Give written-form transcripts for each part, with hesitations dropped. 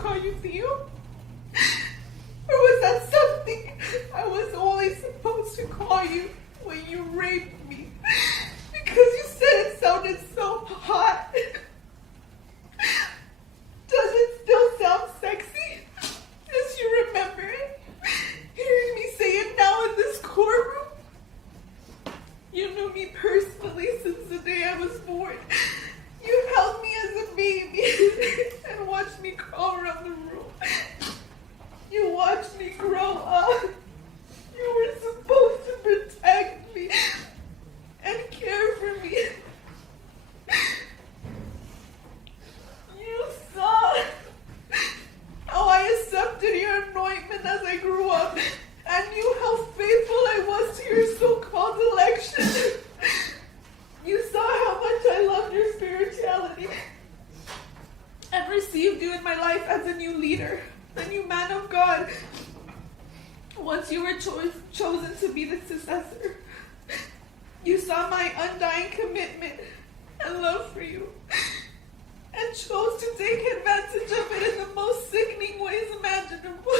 call you Theo? Or was that something I was only supposed to call you when you raped me? Because you said it sounded so hot. Does it still sound sexy? As you remember it? Hearing me say it now in this courtroom? You knew me personally since the day I was born. You held me as a baby and watched me crawl around the room. You watched me grow up. You were supposed to protect me and care for me. You saw how I accepted your anointment as I grew up and knew how faithful I was to your so-called election. You saw how much I loved your spirituality and received you in my life as a new leader, a new man of God. Once you were chosen to be the successor, you saw my undying commitment and love for you and chose to take advantage of it in the most sickening ways imaginable.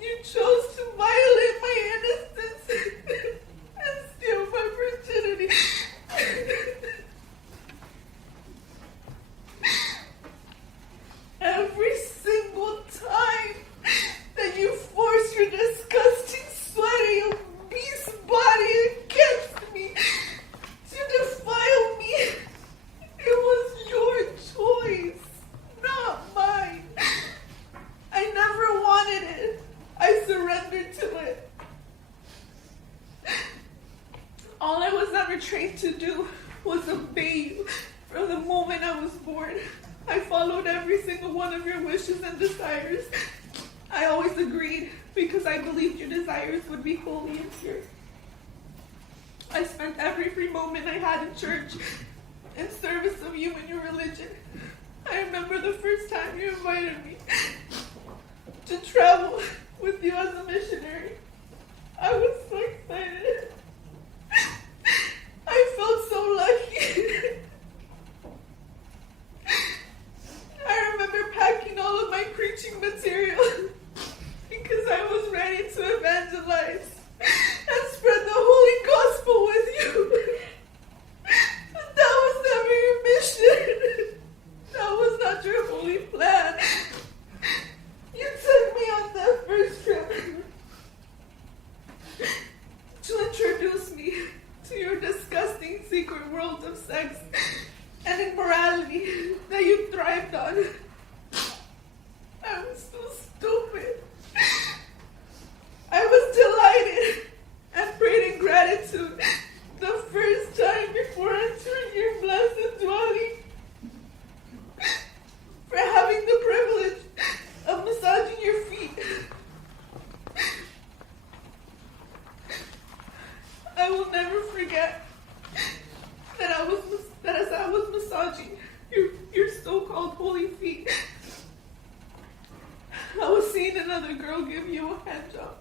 You chose to violate my innocence and steal my virginity. Every single time that you force your disgusting, sweaty, obese body against me to defile me, it was your choice, not mine. I never wanted it. I surrendered to it. All I was ever trained to do was obey you from the moment I was born. I followed every single one of your wishes and desires. I always agreed because I believed your desires would be holy and pure. I spent every free moment I had in church in service of you and your religion. I remember the first time you invited me to travel with you as a missionary. I was so excited. I felt so lucky. I remember packing all of my preaching material because I was ready to evangelize and spread the holy gospel with you. But that was never your mission. That was not your holy plan. You took me on that first trip to introduce me to your disgusting secret world of sex and immorality that you thrived on. I was so stupid. I was delighted and prayed in gratitude the first time before entering your blessed dwelling for having the privilege of massaging your feet. I will never forget that as I was massaging your so-called holy feet, I was seeing another girl give you a hand job.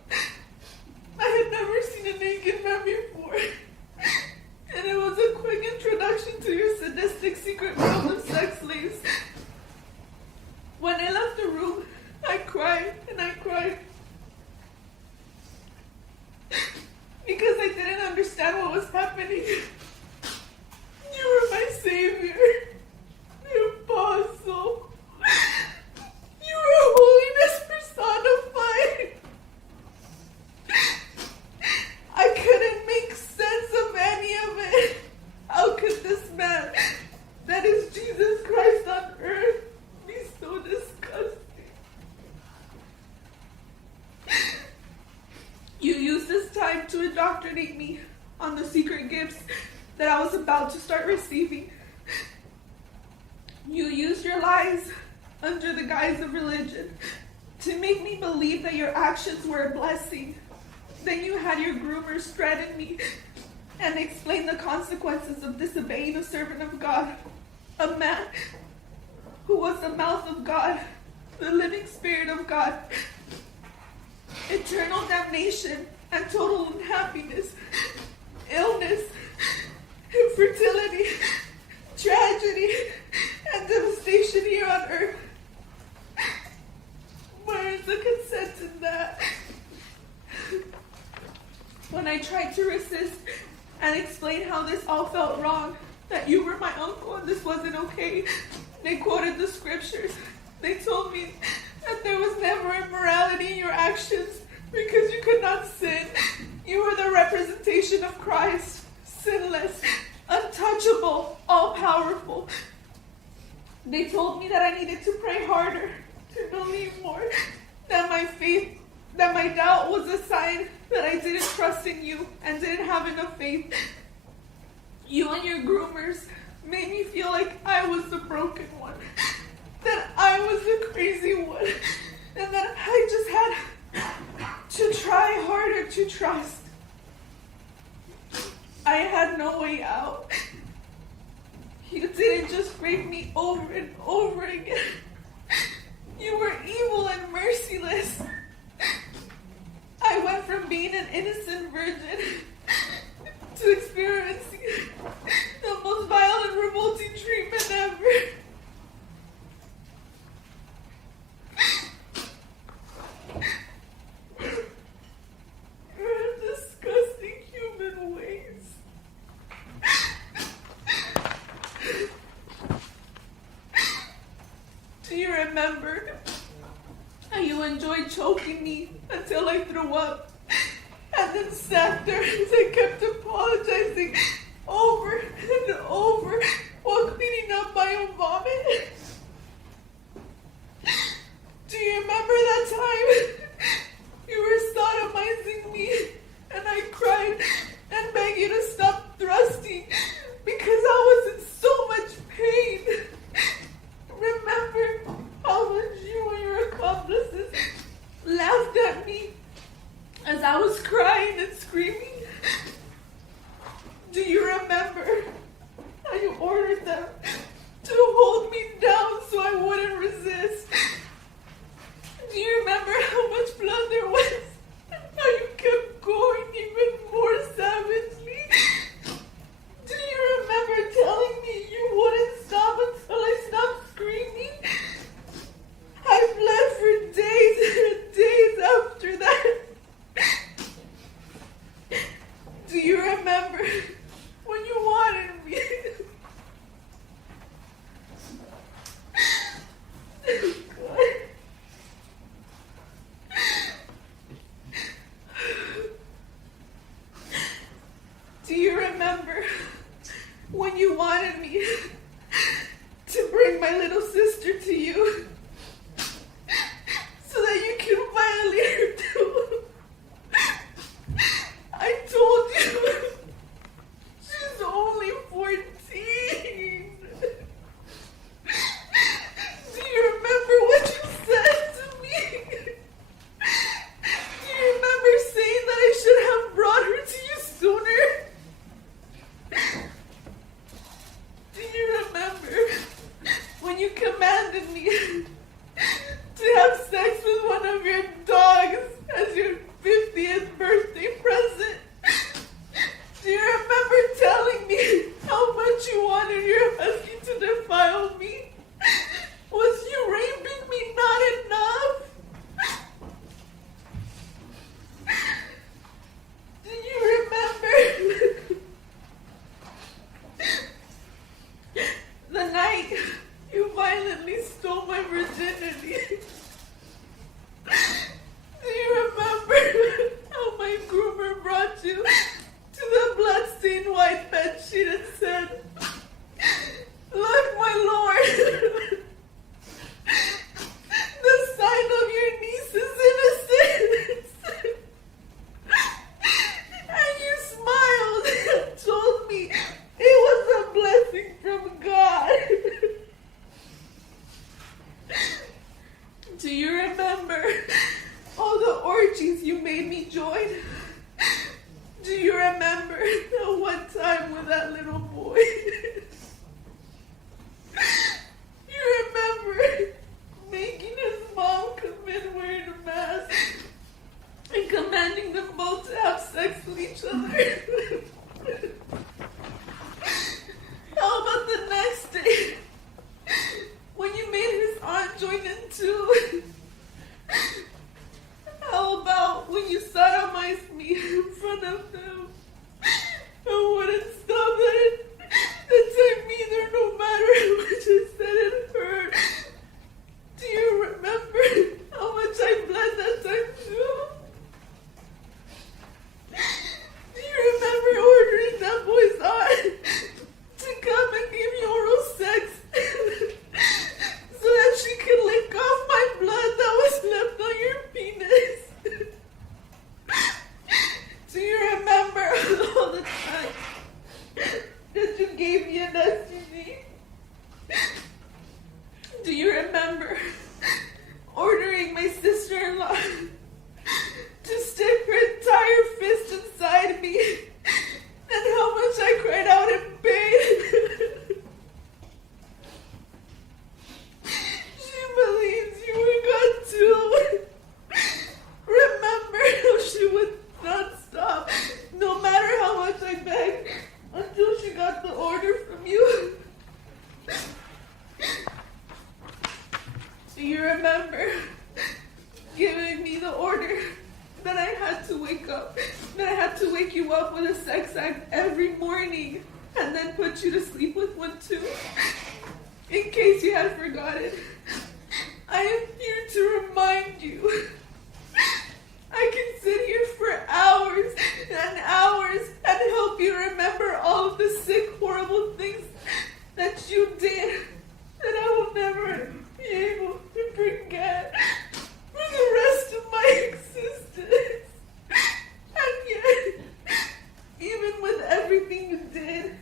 I had never seen a naked man before, and it was a quick introduction to your sadistic secret world of sex slaves. When I left the room, I cried and I cried because I didn't understand what was happening. You were my savior, the apostle. You were holiness personified. I couldn't make sense of any of it. How could this man, that is Jesus Christ on earth, be so disgusting? You used this time to indoctrinate me on the secret gifts that I was about to start receiving. You used your lies under the guise of religion to make me believe that your actions were a blessing. Then you had your groomers threaten me and explain the consequences of disobeying a servant of God, a man who was the mouth of God, the living Spirit of God. Eternal damnation and total unhappiness, illness, infertility, tragedy and devastation here on earth. Where is the consent in that? When I tried to resist and explain how this all felt wrong, that you were my uncle and this wasn't okay, they quoted the scriptures. They told me that there was never immorality in your actions because you could not sin. You were the representation of Christ, sinless, untouchable, all-powerful. They told me that I needed to pray harder, to believe more, that my faith, that my doubt was a sign that I didn't trust in you and didn't have enough faith. You and your groomers made me feel like I was the broken one, that I was the crazy one, and that I just had to try harder to trust. I had no way out. You didn't just rape me over and over again. You were evil and merciless. I went from being an innocent virgin to experiencing the most violent, revolting treatment ever. You're disgusting human ways. Do you remember how you enjoyed choking me until I threw up? And then sat there as I kept apologizing over and over while cleaning up my own vomit? Do you remember that time you were sodomizing me and I cried and begged you to stop thrusting because I was in so much pain? Remember how much you and your accomplices laughed at me as I was crying and screaming? Do you remember how you ordered them to hold me down so I wouldn't resist? Do you remember how much blood there was and how you kept going even more savagely? Do you remember telling me you wouldn't stop until I stopped screaming? I bled for days and days after that. Do you remember when you wanted me? God. Do you remember when you wanted me to bring my little sister to you so that you could violate her too? I told you she's only 14. Do you remember what you said to me? Do you remember saying that I should have brought her to you sooner? Do you remember when you commanded me to have sex with one of your dogs as your 50th birthday present? Do you remember telling me how much you wanted your husky to defile me? Was you raping me not enough? Do you remember the night you violently stole my virginity? Do you remember how my groomer brought you to the bloodstained white bedsheet and said, "Look, my lord, the sign of your niece's innocence." And you smiled and told me it was a blessing from God. Do you remember all the orgies you made me join? Do you remember the one time with that little boy? You remember making his mom commit wearing a mask and commanding them both to have sex with each other? How about the next too. How about when you sodomized me in front of them? I wouldn't stop it. That time either, no matter how much I said it hurt. Do you remember how much I bled that time too? Do you remember ordering that boy's aunt to come and give me oral sex so that she could lick off my blood that was left on your penis? Do you remember all the time that you gave me an STD? Do you remember ordering my sister-in-law to stick her entire fist inside me and how much I cried out in pain? She believes you were God too. Remember how she would not stop, no matter how much I begged, until she got the order from you? Do you remember giving me the order that I had to wake up, that I had to wake you up with a sex act every morning and then put you to sleep with one too? In case you had forgotten, I am here to remind you. I can sit here for hours and hours and help you remember all of the sick, horrible things that you did that I will never be able to forget for the rest of my existence. And yet, even with everything you did,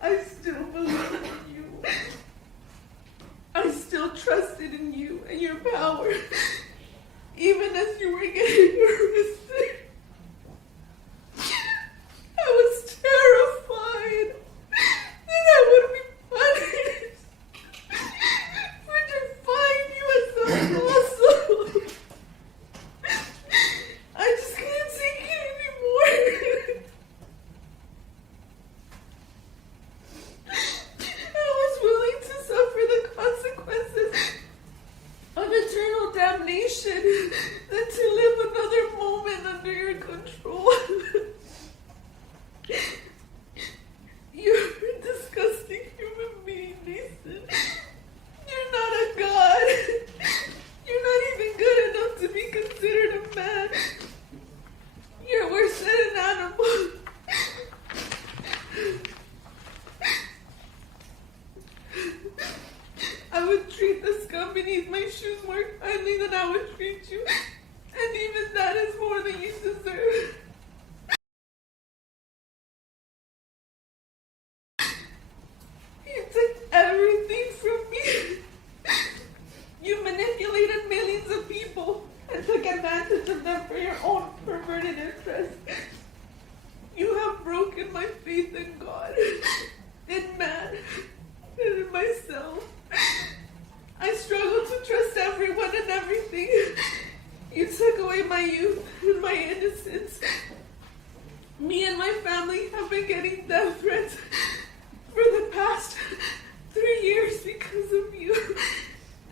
I still believed in you. I still trusted in you and your power, even as you were getting arrested. I was terrified that I would be punished for defying you as a muscle. I just couldn't take it anymore. I was willing to suffer the consequences of eternal damnation than to live another moment under your control. You're a disgusting human being, Naason. You're not a god. You're not even good enough to be considered a man. You're worse than an animal. I would treat the scum beneath my shoes more kindly than I would treat you. And even that is more than you deserve. You took everything from me. You manipulated millions of people and took advantage of them for your own perverted interests. You have broken my faith in God, in man, and in myself. I struggle to trust everyone and everything. You took away my youth and my innocence. Me and my family have been getting death threats for the past 3 years because of you.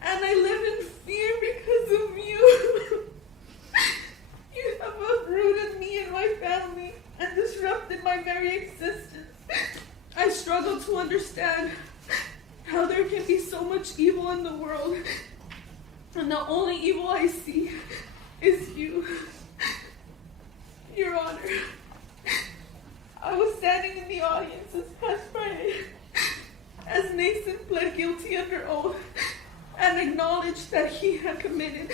And I live in fear because of you. You have uprooted me and my family and disrupted my very existence. I struggle to understand how there can be so much evil in the world, and the only evil I see is you. Your Honor, I was standing in the audience this past Friday as Naason pled guilty under oath and acknowledged that he had committed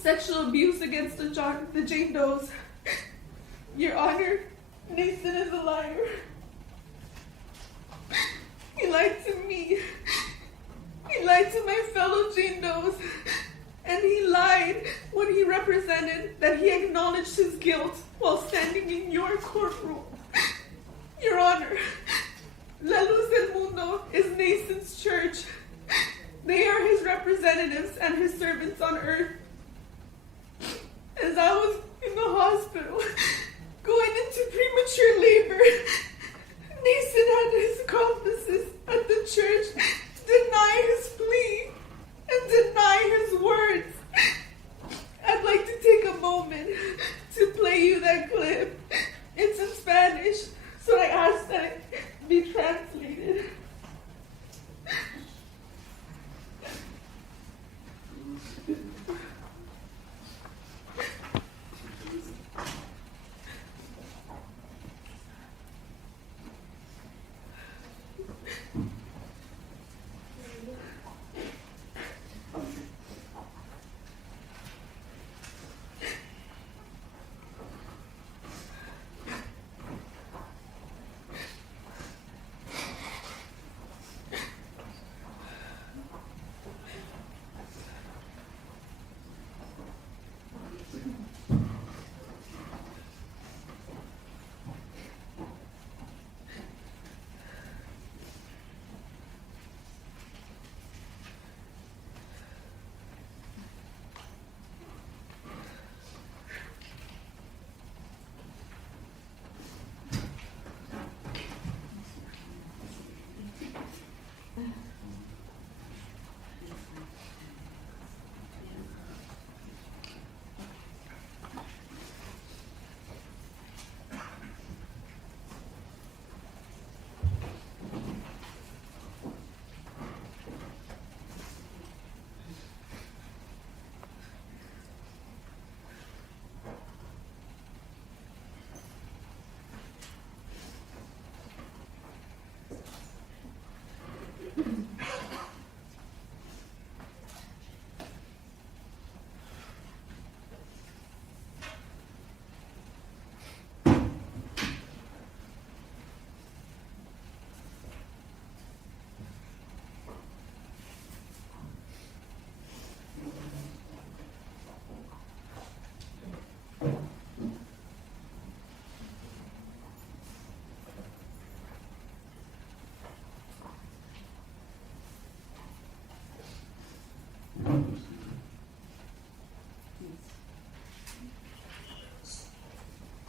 sexual abuse against the Jane Does. Your Honor, Naason is a liar. He lied to me. He lied to my fellow Jane Does. And he lied when he represented that he acknowledged his guilt while standing in your courtroom. Your Honor, La Luz del Mundo is Naason's church. They are his representatives and his servants on earth. As I was in the hospital, going into premature labor, Naason had his accomplices at the church deny his plea and deny his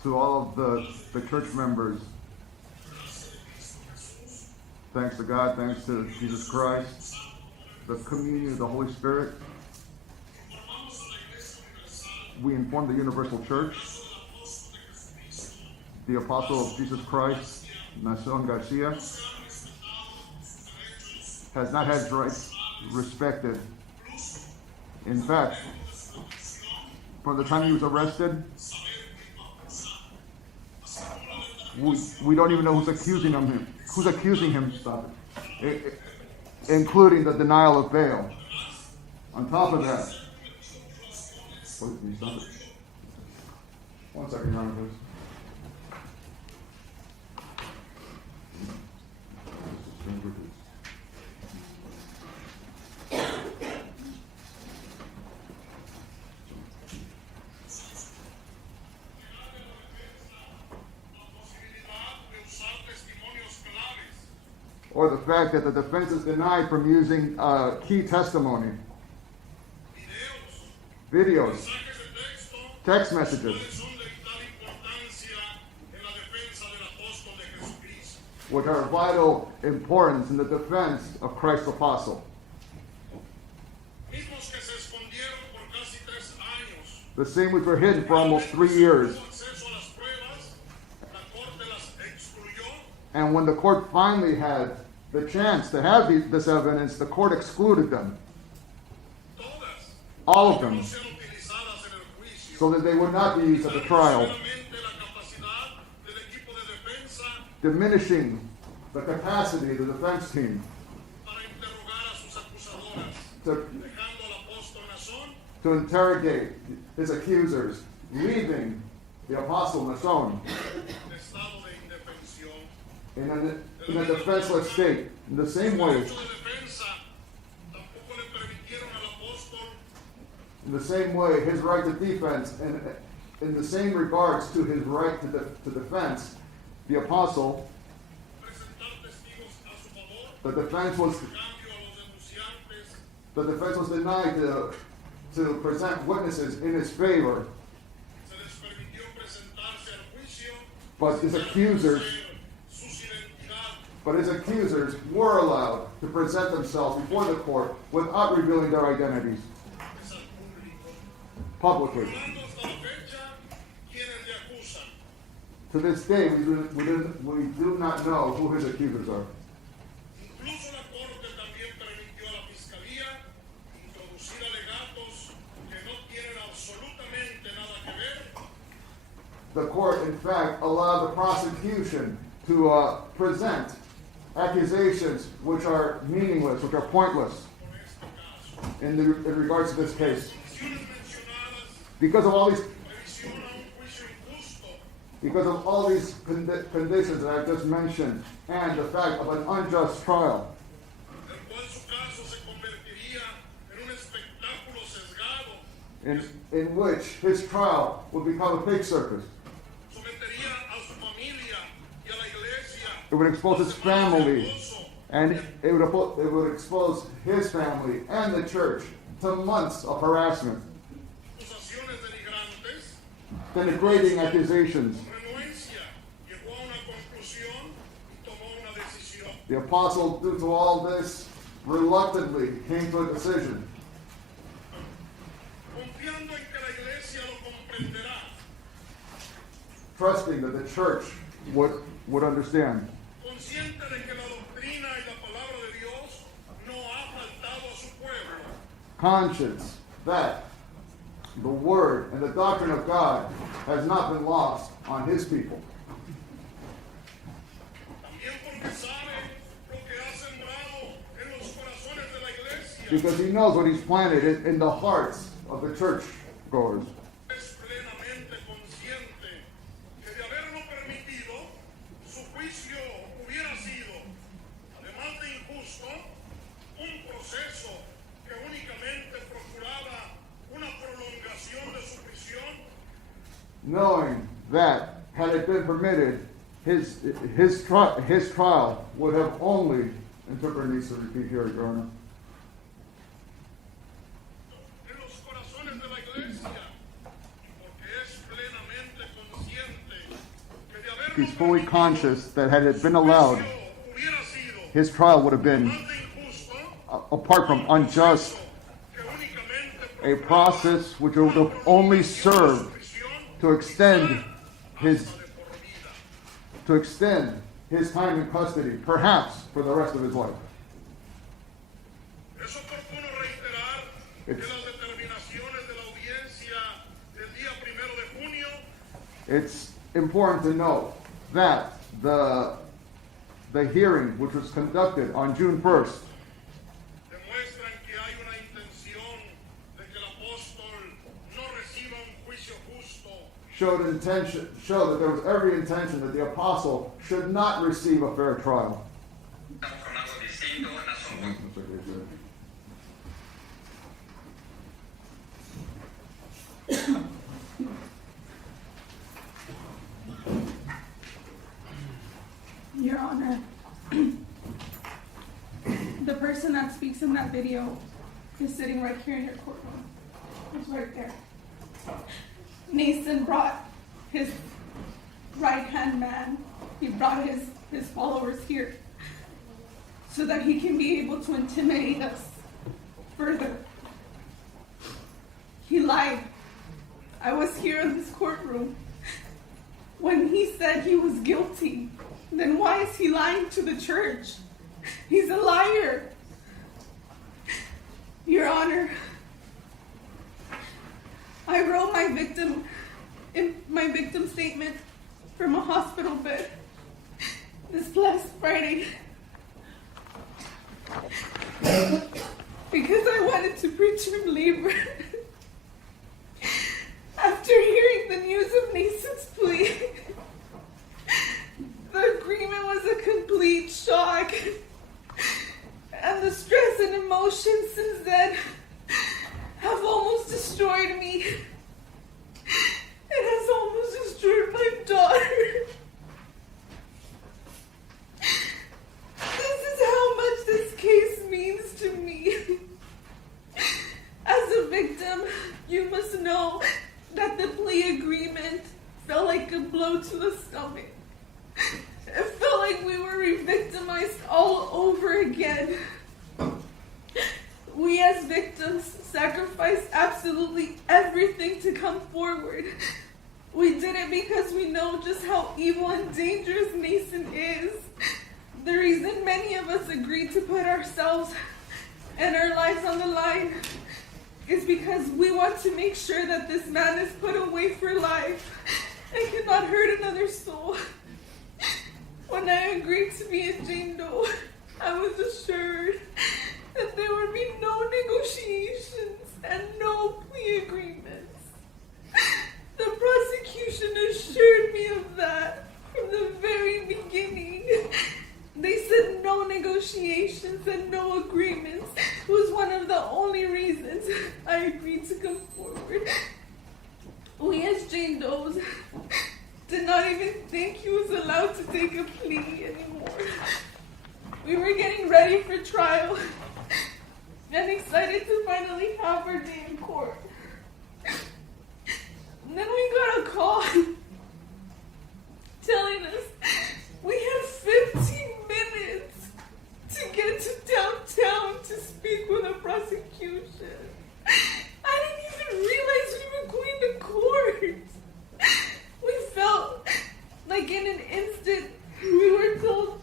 to all of the church members, thanks to God, thanks to Jesus Christ, the communion of the Holy Spirit, we inform the Universal Church, the Apostle of Jesus Christ, Naason Garcia, has not had his rights respected. In fact, from the time he was arrested, we don't even know who's accusing him, including the denial of bail. On top of that, one second, Your Honor, please. Or the fact that the defense is denied from using key testimony, videos, text messages, which are of vital importance in the defense of Christ's apostle. The same which were hidden for almost 3 years. And when the court finally had the chance to have this evidence, the court excluded them. All of them. So that they would not be used at the trial. Diminishing the capacity of the defense team to interrogate his accusers, leaving the apostle Naason in a defenseless state. In the same way, his right to defense, and in the same regards to his right to defense, the apostle, the defense was denied to present witnesses in his favor, but his accusers were allowed to present themselves before the court without revealing their identities publicly. To this day, we do not know who his accusers are. The court, in fact, allowed the prosecution to present accusations which are meaningless, which are pointless in regards to this case. Because of all these conditions that I've just mentioned, and the fact of an unjust trial, in which his trial would become a pig circus. It would expose his family, and it would expose his family and the church to months of harassment, denigrating accusations. The apostle, due to all this, reluctantly came to a decision. Trusting that the church would understand. Conscious that the word and the doctrine of God has not been lost on his people. Because he knows what he's planted in the hearts of the church goers. Knowing that, had it been permitted, his trial would have only, interpreter needs to repeat here, Your Honor. he's fully conscious that had it been allowed, his trial would have been, apart from unjust, a process which would have only served to extend his time in custody, perhaps for the rest of his life. It's important to note that the hearing, which was conducted on June 1st, showed that there was every intention that the apostle should not receive a fair trial. Your Honor, the person that speaks in that video is sitting right here in your courtroom. It's right there. Naason brought his right-hand man. He brought his followers here so that he can be able to intimidate us further. He lied. I was here in this courtroom when he said he was guilty. Then why is he lying to the church? He's a liar. Your Honor, I wrote my victim statement from a hospital bed this last Friday because I wanted to preterm labor. After hearing the news of Naason's plea, the agreement was a complete shock, and the stress and emotions since then have almost destroyed me. It has almost destroyed my daughter. This is how much this case means to me. As a victim, you must know that the plea agreement felt like a blow to the stomach. It felt like we were re-victimized all over again. We as victims sacrificed absolutely everything to come forward. We did it because we know just how evil and dangerous Naason is. The reason many of us agreed to put ourselves and our lives on the line is because we want to make sure that this man is put away for life and cannot hurt another soul. When I agreed to be a Jane Doe, I was assured that there would be no negotiations and no plea agreements. The prosecution assured me of that from the very beginning. They said no negotiations and no agreements was one of the only reasons I agreed to come forward. We as Jane Does did not even think he was allowed to take a plea anymore. We were getting ready for trial and excited to finally have our day in court. And then we got a call telling us we had 15 minutes to get to downtown to speak with the prosecution. I didn't even realize we were going to court. We felt like in an instant we were told,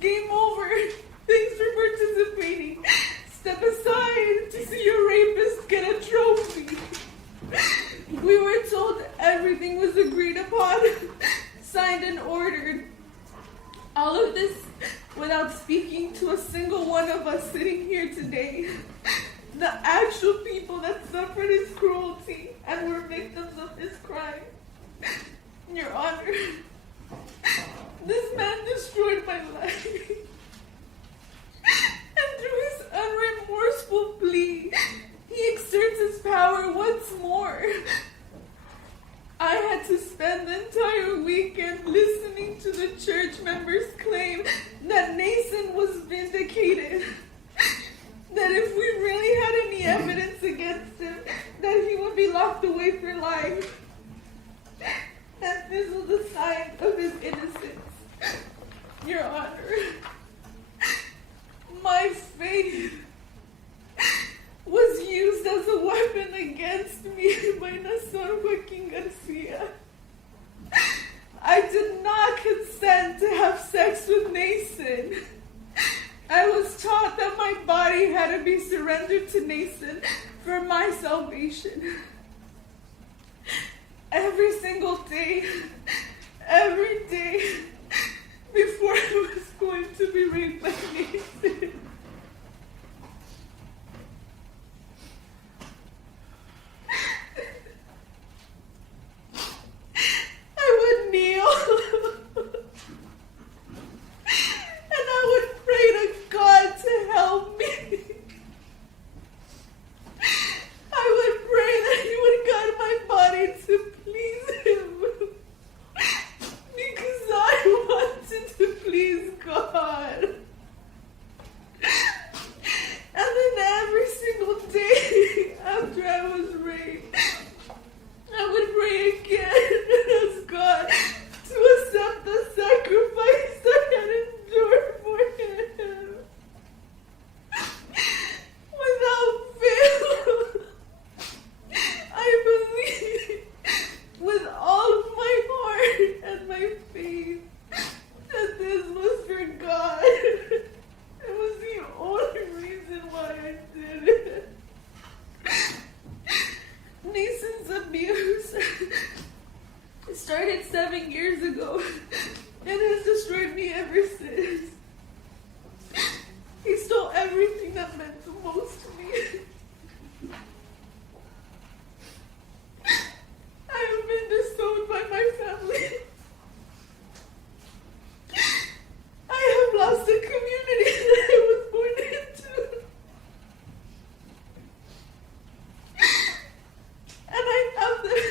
game over, thanks for participating. Step aside to see your rapist get a trophy. We were told everything was agreed upon, signed and ordered. All of this without speaking to a single one of us sitting here today. The actual people that suffered his cruelty and were victims of his crime. Your Honor, this man destroyed my life. And through his unremorseful plea, he exerts his power once more. I had to spend the entire weekend listening to the church members claim that Naason was vindicated. That if we really had any evidence against him, that he would be locked away for life. And that this was a sign of his innocence. Your Honor, my faith was used as a weapon against me by Naasón Joaquín Garcia. I did not consent to have sex with Naason. I was taught that my body had to be surrendered to Naason for my salvation. Every single day, every day, before I was going to be raped by Naason. I would kneel and I would pray to God to help me. I would pray that He would guide my body to please Him, because I wanted to please God. And then every single day after I was raped, I would pray again and ask God to accept the sacrifice I had endured for Him. Without fail, I believe with all of my heart and my faith that this was for God. It was the only reason why I did it. Naason's abuse started 7 years ago and has destroyed me ever since. He stole everything that meant the most to me. I have been disowned by my family. I have lost the community that I was born into. And I have them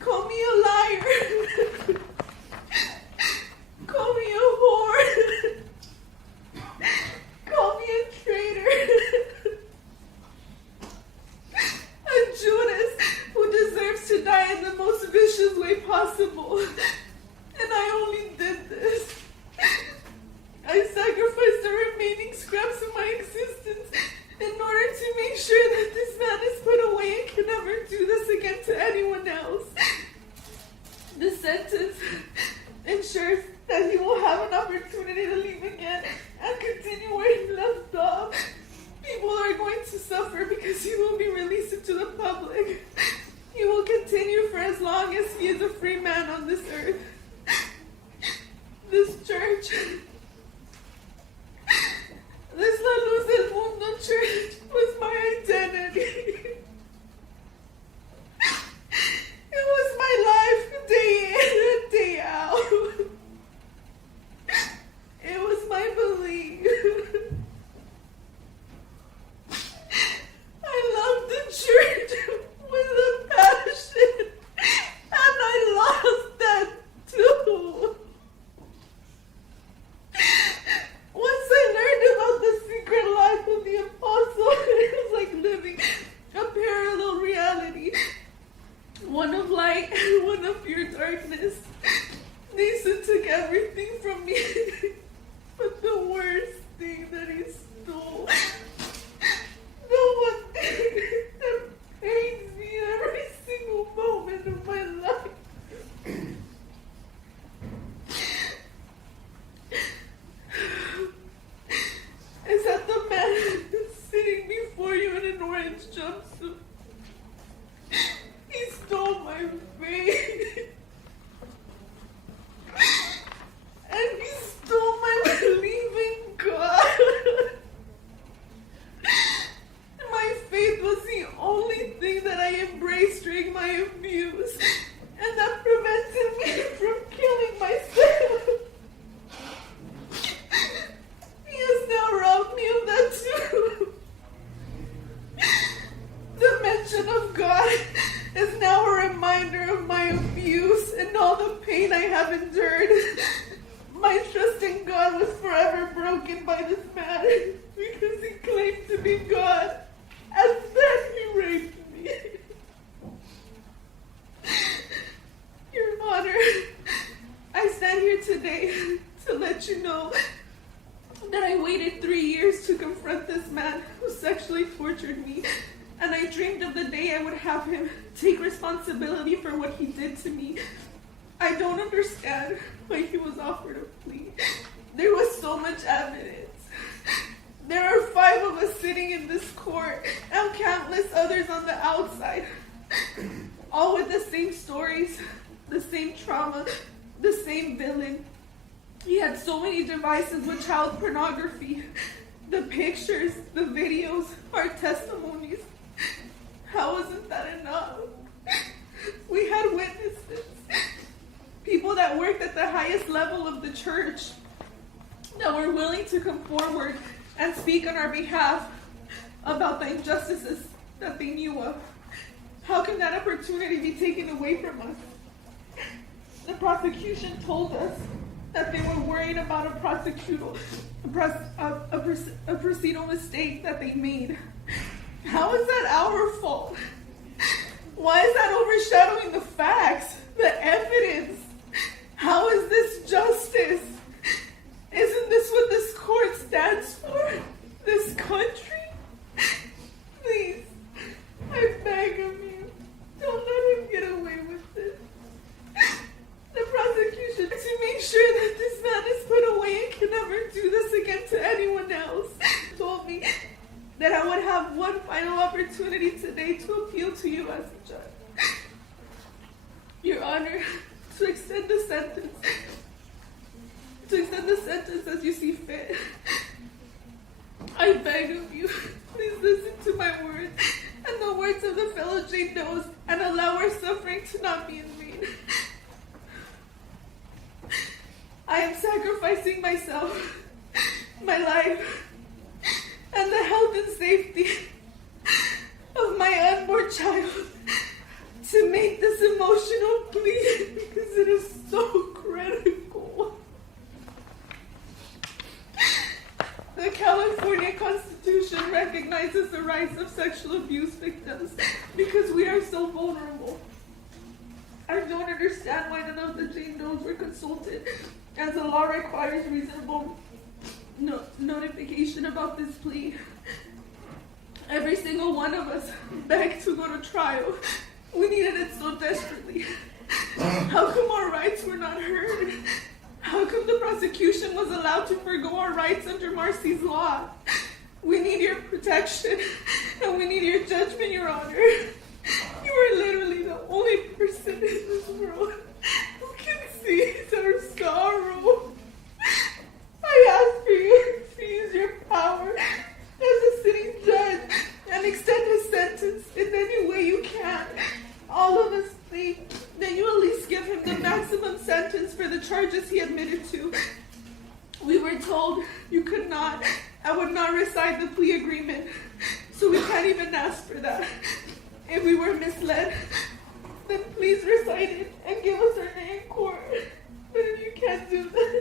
call me a liar, call me a whore, call me a traitor, a Judas who deserves to die in the most vicious way possible. And I only did this. I sacrificed the remaining scraps of my existence in order to make sure that this man is put away and can never do this again to anyone else. The sentence ensures that he will have an opportunity to leave again and continue where he left off. People are going to suffer because he will be released into the public. He will continue for as long as he is a free man on this earth. This church, this La Luz del Mundo church, was my identity. It was my life day in and day out. It was my belief. I loved the church with a passion, and I lost that too. Once I learned about the secret life of the apostle, it was like living a parallel reality. One of light and one of pure darkness. Naason took everything from me, but the worst thing that he stole, the one thing that pains me every single moment of my life, is that the man sitting before you in an orange jumpsuit, he stole my faith. And he stole my belief in God. My faith was the only thing that I embraced during my abuse, and that prevented me from killing myself. He has now robbed me of that too. The mention of God is now a reminder of my abuse and all the pain I have endured. My trust in God was forever broken by this man because he claimed to be God, and then he raped me. Your Honor, have him take responsibility for what he did to me. I don't understand why he was offered a plea. There was so much evidence. There are 5 of us sitting in this court and countless others on the outside, all with the same stories, the same trauma, the same villain. He had so many devices with child pornography, the pictures, the videos, our testimonies. How wasn't that enough? We had witnesses, people that worked at the highest level of the church, that were willing to come forward and speak on our behalf about the injustices that they knew of. How can that opportunity be taken away from us? The prosecution told us that they were worried about a procedural mistake that they made. How is that our fault? Why is that overshadowing the facts, the evidence? How is this justice? Isn't this what this court stands for? This country? Please, I beg of you, don't let him get away with this. The prosecution, to make sure that this man is put away and can never do this again to anyone else, told me that I would have one final opportunity today to appeal to you as a judge. Your Honor, to extend the sentence as you see fit. I beg of you, please listen to my words and the words of the fellow Jane Does and allow our suffering to not be in vain. I am sacrificing myself, my life, and the health and safety of my unborn child to make this emotional plea because it is so critical. The California Constitution recognizes the rights of sexual abuse victims because we are so vulnerable. I don't understand why none of the Jane Does were consulted, as the law requires reasonable notification about this plea. Every single one of us begged to go to trial. We needed it so desperately. How come our rights were not heard? How come the prosecution was allowed to forgo our rights under Marcy's law? We need your protection, and we need your judgment, Your Honor. You are literally the only person in this world who can see our sorrow. I ask for you to use your power as a sitting judge and extend his sentence in any way you can. All of us think that you at least give him the maximum sentence for the charges he admitted to. We were told you could not, I would not recite the plea agreement, so we can't even ask for that. If we were misled, then please recite it and give us our name in court. But if you can't do that,